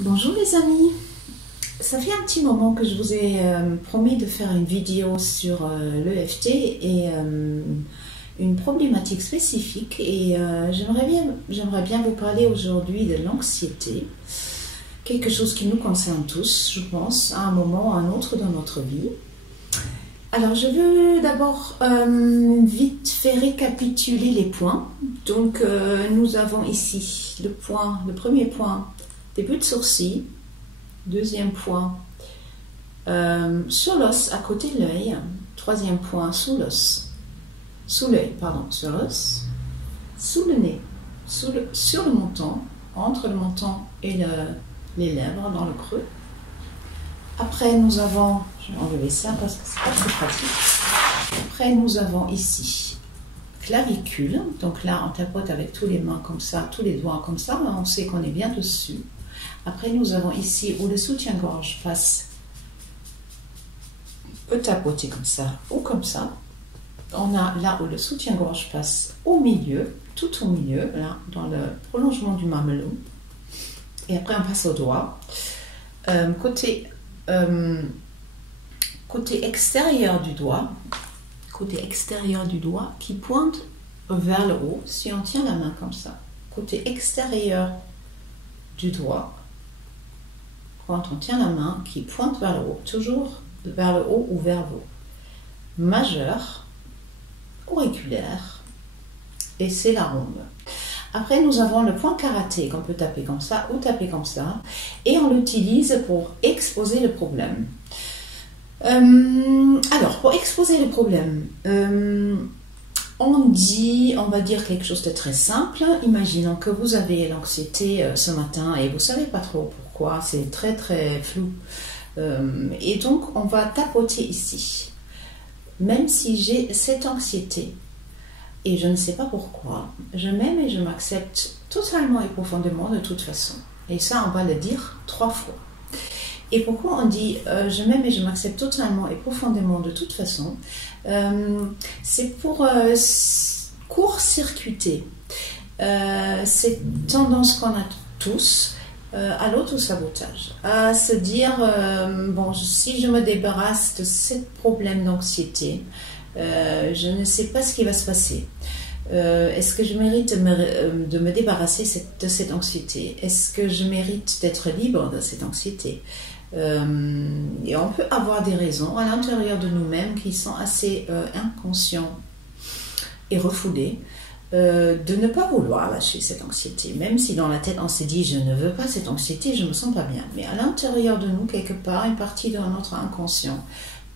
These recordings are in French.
Bonjour les amis, ça fait un petit moment que je vous ai promis de faire une vidéo sur l'EFT et une problématique spécifique et j'aimerais bien vous parler aujourd'hui de l'anxiété, quelque chose qui nous concerne tous, je pense, à un moment ou à un autre dans notre vie. Alors je veux d'abord vite fait récapituler les points. Donc nous avons ici le premier point, début de sourcil. Deuxième point, sur l'os, à côté de l'œil. Troisième point, sous l'os. Sur l'os. Sous le nez. Sur le menton, entre le menton et les lèvres, dans le creux. Après, nous avons, je vais enlever ça parce que c'est pas très pratique. Après, nous avons ici clavicule. Donc là, on tapote avec tous les mains comme ça, tous les doigts comme ça. On sait qu'on est bien dessus. Après, nous avons ici où le soutien-gorge passe. On peut tapoter comme ça ou comme ça. On a là où le soutien-gorge passe au milieu, tout au milieu, là, dans le prolongement du mamelon. Et après, on passe au doigt. Côté extérieur du doigt, qui pointe vers le haut, si on tient la main comme ça. Côté extérieur du doigt, quand on tient la main qui pointe vers le haut, toujours vers le haut ou vers le haut. Majeur, auriculaire, et c'est la ronde. Après, nous avons le point karaté qu'on peut taper comme ça ou taper comme ça, et on l'utilise pour exposer le problème. Alors, pour exposer le problème, on va dire quelque chose de très simple. Imaginons que vous avez l'anxiété ce matin et vous ne savez pas trop pourquoi, c'est très très flou. Et donc, on va tapoter ici. Même si j'ai cette anxiété et je ne sais pas pourquoi, je m'aime et je m'accepte totalement et profondément de toute façon. Et ça, on va le dire 3 fois. Et pourquoi on dit je m'aime et je m'accepte totalement et profondément de toute façon, c'est pour court-circuiter cette tendance qu'on a tous à l'auto-sabotage, à se dire bon, si je me débarrasse de ce problème d'anxiété, je ne sais pas ce qui va se passer. Est-ce que je mérite de me débarrasser de cette anxiété? Est-ce que je mérite d'être libre de cette anxiété? Et on peut avoir des raisons à l'intérieur de nous-mêmes qui sont assez inconscients et refoulés de ne pas vouloir lâcher cette anxiété. Même si dans la tête on s'est dit je ne veux pas cette anxiété, je ne me sens pas bien. Mais à l'intérieur de nous, quelque part, une partie de notre inconscient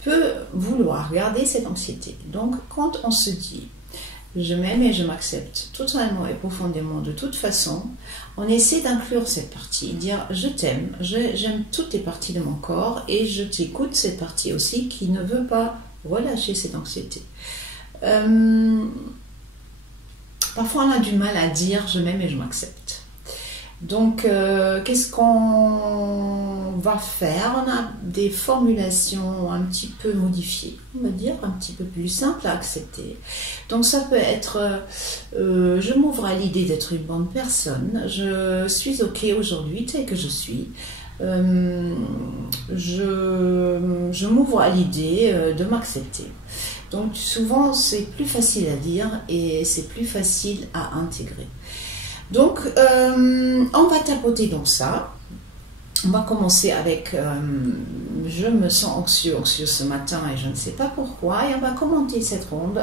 peut vouloir garder cette anxiété. Donc quand on se dit je m'aime et je m'accepte totalement et profondément de toute façon, on essaie d'inclure cette partie, dire je t'aime, j'aime toutes les parties de mon corps et je t'écoute cette partie aussi qui ne veut pas relâcher cette anxiété. Parfois on a du mal à dire je m'aime et je m'accepte. Donc qu'est-ce qu'on va faire? On a des formulations un petit peu modifiées, on va dire, un petit peu plus simples à accepter. Donc ça peut être je m'ouvre à l'idée d'être une bonne personne, je suis ok aujourd'hui tel que je suis, je m'ouvre à l'idée de m'accepter. Donc souvent c'est plus facile à dire et c'est plus facile à intégrer. Donc, on va tapoter dans ça. On va commencer avec je me sens anxieux ce matin et je ne sais pas pourquoi. Et on va commencer cette ronde.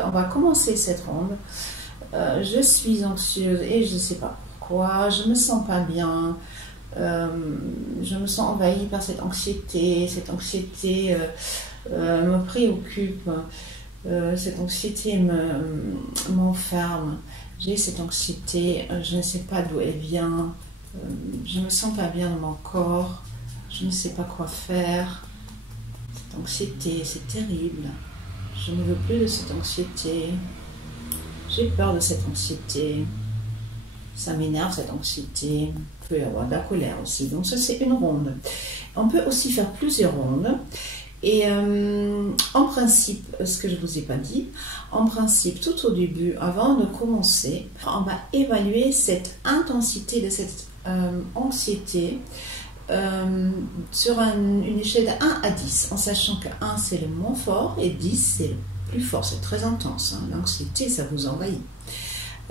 Je suis anxieuse et je ne sais pas pourquoi. Je ne me sens pas bien. Je me sens envahie par cette anxiété. Cette anxiété me préoccupe. Cette anxiété m'enferme. J'ai cette anxiété, je ne sais pas d'où elle vient, je ne me sens pas bien dans mon corps, je ne sais pas quoi faire. Cette anxiété, c'est terrible. Je ne veux plus de cette anxiété. J'ai peur de cette anxiété. Ça m'énerve cette anxiété. Il peut y avoir de la colère aussi. Donc ça, c'est une ronde. On peut aussi faire plusieurs rondes. Et en principe, ce que je ne vous ai pas dit, en principe, tout au début, avant de commencer, on va évaluer cette intensité de cette anxiété sur une échelle de 1 à 10, en sachant que 1 c'est le moins fort et 10 c'est le plus fort, c'est très intense, hein. L'anxiété ça vous envahit.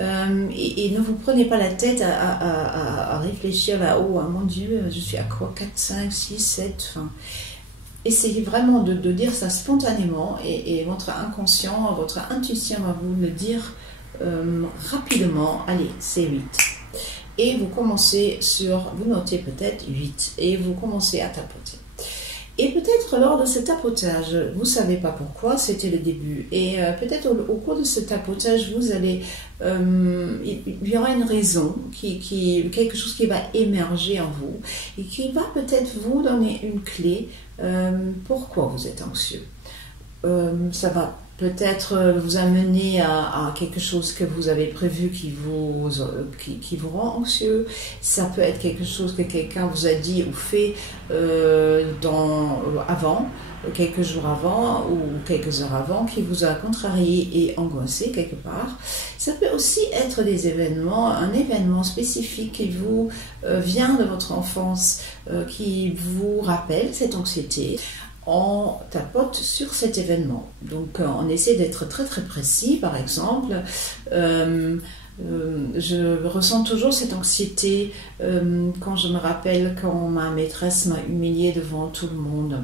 Et ne vous prenez pas la tête à réfléchir là-haut, hein, mon Dieu, je suis à quoi, 4, 5, 6, 7, enfin, essayez vraiment de dire ça spontanément et votre inconscient, votre intuition va vous le dire rapidement, allez, c'est 8. Et vous commencez vous notez peut-être 8 et vous commencez à tapoter. Et peut-être lors de ce tapotage, vous ne savez pas pourquoi, c'était le début. Et peut-être au cours de ce tapotage, vous allez, il y aura une raison, quelque chose qui va émerger en vous et qui va peut-être vous donner une clé pourquoi vous êtes anxieux. Ça va peut-être vous amener à quelque chose que vous avez prévu qui vous rend anxieux. Ça peut être quelque chose que quelqu'un vous a dit ou fait avant, quelques jours avant ou quelques heures avant, qui vous a contrarié et angoissé quelque part. Ça peut aussi être des événements, un événement spécifique qui vous vient de votre enfance, qui vous rappelle cette anxiété. On tapote sur cet événement. Donc on essaie d'être très très précis. Par exemple, je ressens toujours cette anxiété quand je me rappelle quand ma maîtresse m'a humiliée devant tout le monde.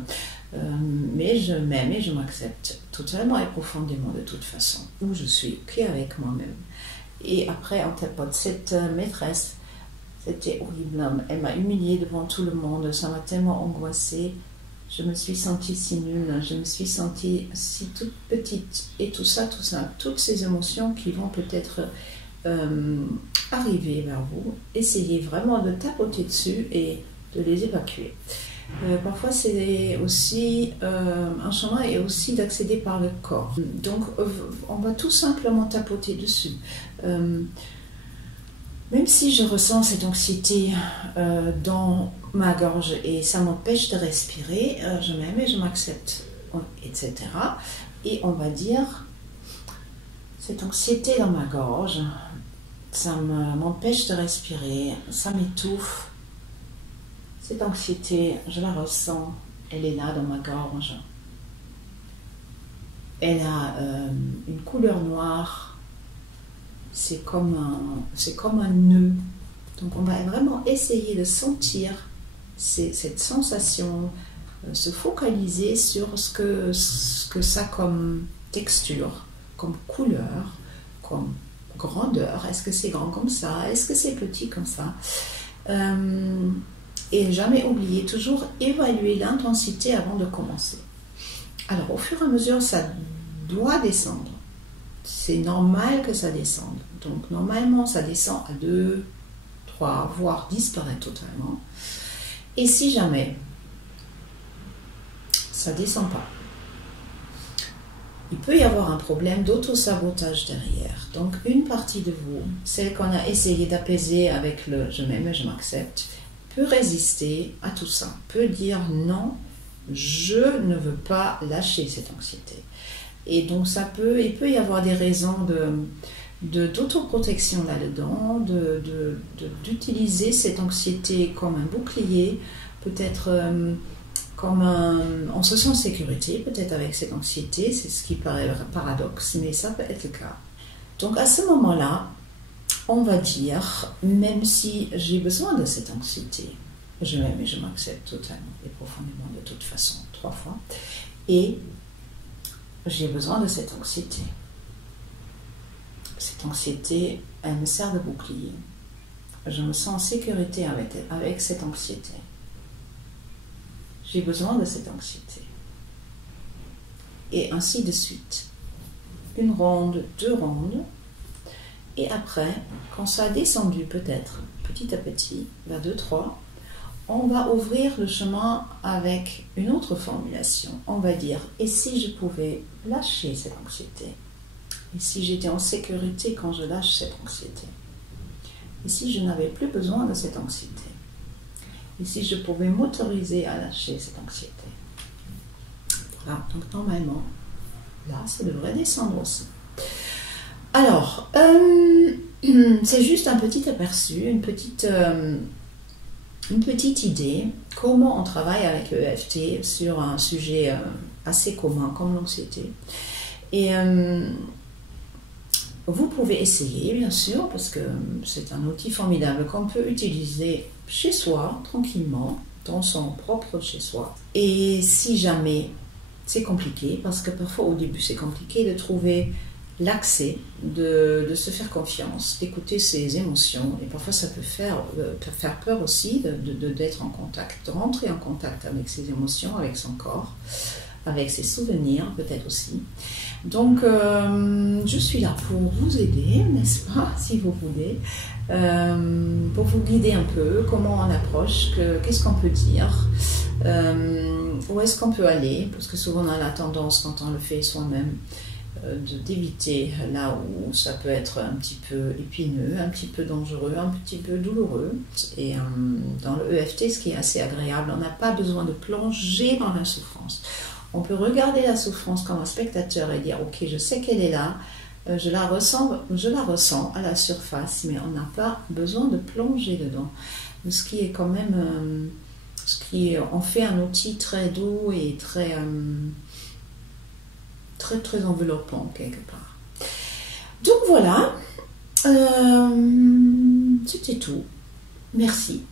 Mais je m'aime et je m'accepte totalement et profondément de toute façon. Où je suis ok avec moi-même. Et après on tapote cette maîtresse. C'était horrible. Elle m'a humiliée devant tout le monde. Ça m'a tellement angoissée. Je me suis sentie si nulle, je me suis sentie si toute petite. Et tout ça, toutes ces émotions qui vont peut-être arriver vers vous, essayez vraiment de tapoter dessus et de les évacuer. Parfois, c'est aussi un chemin et aussi d'accéder par le corps. Donc, on va tout simplement tapoter dessus. Même si je ressens cette anxiété dans ma gorge et ça m'empêche de respirer, je m'aime et je m'accepte, etc. Et on va dire, cette anxiété dans ma gorge, ça m'empêche de respirer, ça m'étouffe. Cette anxiété, je la ressens, elle est là dans ma gorge. Elle a une couleur noire. C'est comme un nœud. Donc on va vraiment essayer de sentir cette sensation, se focaliser sur ce que ça a comme texture, comme couleur, comme grandeur. Est-ce que c'est grand comme ça? Est-ce que c'est petit comme ça? Et jamais oublier, toujours évaluer l'intensité avant de commencer. Alors au fur et à mesure, ça doit descendre. C'est normal que ça descende. Donc normalement ça descend à 2, 3, voire disparaît totalement. Et si jamais ça ne descend pas, il peut y avoir un problème d'auto-sabotage derrière. Donc une partie de vous, celle qu'on a essayé d'apaiser avec le je m'aime et je m'accepte, peut résister à tout ça, peut dire non, je ne veux pas lâcher cette anxiété. Et donc il peut y avoir des raisons d'autoprotection là-dedans, d'utiliser cette anxiété comme un bouclier, peut-être on se sent en sécurité, peut-être avec cette anxiété, c'est ce qui paraît paradoxe, mais ça peut être le cas. Donc à ce moment-là, on va dire, même si j'ai besoin de cette anxiété, je m'aime et je m'accepte totalement et profondément de toute façon, 3 fois, et j'ai besoin de cette anxiété. Cette anxiété, elle me sert de bouclier. Je me sens en sécurité avec cette anxiété. J'ai besoin de cette anxiété. Et ainsi de suite. 1 ronde, 2 rondes. Et après, quand ça a descendu peut-être, petit à petit, vers 2, 3, on va ouvrir le chemin avec une autre formulation. On va dire, et si je pouvais lâcher cette anxiété? Et si j'étais en sécurité quand je lâche cette anxiété? Et si je n'avais plus besoin de cette anxiété? Et si je pouvais m'autoriser à lâcher cette anxiété? Voilà, donc normalement, là, ça devrait descendre aussi. Alors, c'est juste un petit aperçu, une petite une petite idée comment on travaille avec le EFT sur un sujet assez commun comme l'anxiété. Et vous pouvez essayer, bien sûr, parce que c'est un outil formidable qu'on peut utiliser chez soi, tranquillement, dans son propre chez soi. Et si jamais c'est compliqué, parce que parfois au début c'est compliqué de trouver l'accès, de se faire confiance, d'écouter ses émotions, et parfois ça peut faire peur aussi d'être en contact, de rentrer en contact avec ses émotions, avec son corps, avec ses souvenirs peut-être aussi. Donc je suis là pour vous aider, n'est-ce pas, si vous voulez, pour vous guider un peu, comment on approche, qu'est-ce qu'on peut dire, où est-ce qu'on peut aller, parce que souvent on a la tendance, quand on le fait soi-même, d'éviter là où ça peut être un petit peu épineux, un petit peu dangereux, un petit peu douloureux. Et dans le EFT, ce qui est assez agréable, on n'a pas besoin de plonger dans la souffrance. On peut regarder la souffrance comme un spectateur et dire « Ok, je sais qu'elle est là, je la ressens à la surface, mais on n'a pas besoin de plonger dedans. » Ce qui est quand même... en fait un outil très doux et très enveloppant quelque part. Donc voilà, c'était tout. Merci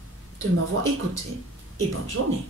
de m'avoir écouté et bonne journée.